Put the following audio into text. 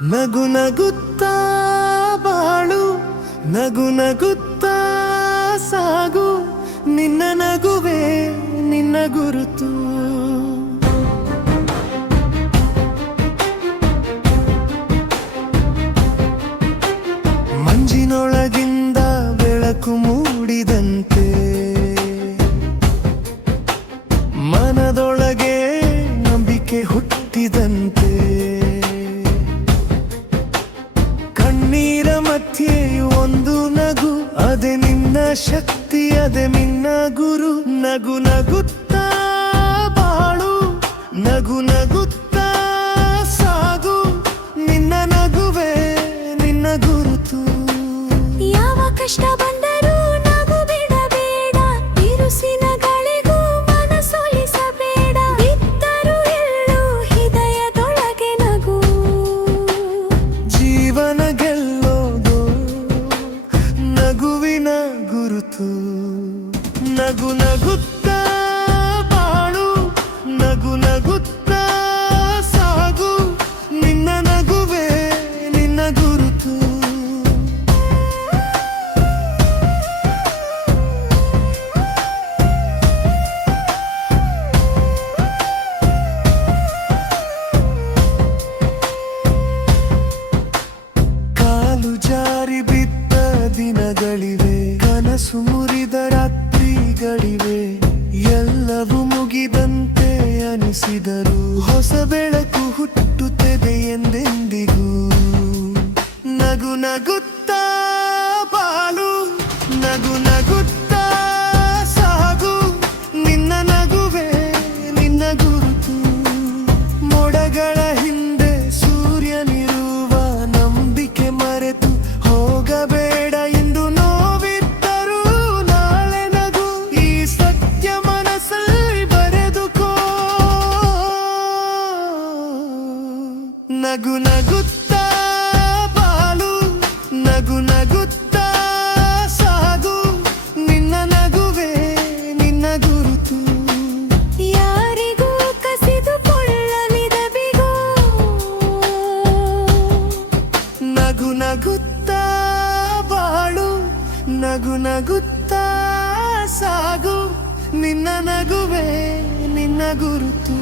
ನಗು ನಗುತ್ತಾ ಬಾಳು, ನಗು ನಗುತ್ತಾ ಸಾಗು, ನಿನ್ನ ನಗುವೆ ನಿನ್ನ ಗುರುತು. ಮಂಜಿನೊಳಗಿಂದ ಬೆಳಕು ಮೂಡಿದಂತೆ, ಮನದೊಳಗೆ ನಂಬಿಕೆ ಹುಟ್ಟಿದಂತೆ, ಕಣ್ಣೀರ ಮಧ್ಯೆ ಒಂದು ನಗು, ಅದೇ ನಿನ್ನ ಶಕ್ತಿ, ಅದೇ ನಿನ್ನ ಗುರು. ನಗು ನಗುತ್ತಾ ಬಾಳು, ನಗು ನಗುತ್ತಾ ಸಾಗು, ನಿನ್ನ ನಗುವೆ ನಿನ್ನ ಗುರುತು. ಯಾವ ಕಷ್ಟ ಬಂದರೂ ನಗು ಬಿಡಬೇಡ, ಬಿರುಸಿನ ಗಳಿಗೂ ಮನಸೊಲಿಸಬೇಡ. ಬಿದ್ದರೂ ಎಲ್ಲೂ ಹೃದಯದೊಳಗೆ ನಗು. ಜೀವನ ಗೆಲ್ಲೋದು ನಗುವಿನ ಗುರುತು. ನಗು ನಗುತ್ತಾ ಬಾಳು, ನಗು ನಗುತ್ತಾ ಸಾಗು, ನಿನ್ನ ನಗುವೆ ನಿನ್ನ ಗುರುತು. ಕಾಲು ಜಾರಿ ಬಿದ್ದ ದಿನಗಳಿವೆ, ಕನಸು ಮುರಿದ ರಾತ್ರಿಗಳಿವೆ. ಎಲ್ಲವೂ ಮುಗಿದಂತೆ ಅನಿಸಿದರು, ಹೊಸ ಬೆಳಕು ಹುಟ್ಟುತ್ತದೆ ಎಂದೆಂದಿಗೂ. ನಗು ನಗುತ್ತಾ ಬಾಳು, ನಗು ನಗುತ್ತಾ ಸಾಗು, ನಿನ್ನ ನಗುವೆ ನಿನ್ನ ಗುರುತು. ಮೋಡಗಳ ಹಿಂದೆ ಸೂರ್ಯನಿರುವ ನಂಬಿಕೆ ಮರೆತು ಹೋಗಬೇಡ ಎಂದು ನೋವಿದ್ದರೂ ನಾಳೆ ನಗು. ಈ ಸತ್ಯ ಮನಸ್ಸಲ್ಲಿ ಬರೆದುಕೋ. ನಗು ನಗುತ್ತಾ ಬಾಳು, ನಗು ನಗುತ್ತಾ ಸಾಗು, ನಿನ್ನ ನಗುವೆ ನಿನ್ನ ಗುರುತು. ಯಾರಿಗೂ ಕಸಿದುಕೊಳ್ಳಲಿದ ಬಿಗೋ, ನಗು ನಗುತ್ತಾ ಬಾಳು, ನಗು ನಗುತ್ತಾ ಸಾಗು, ನಿನ್ನ ನಗುವೆ ನಿನ್ನ ಗುರುತು.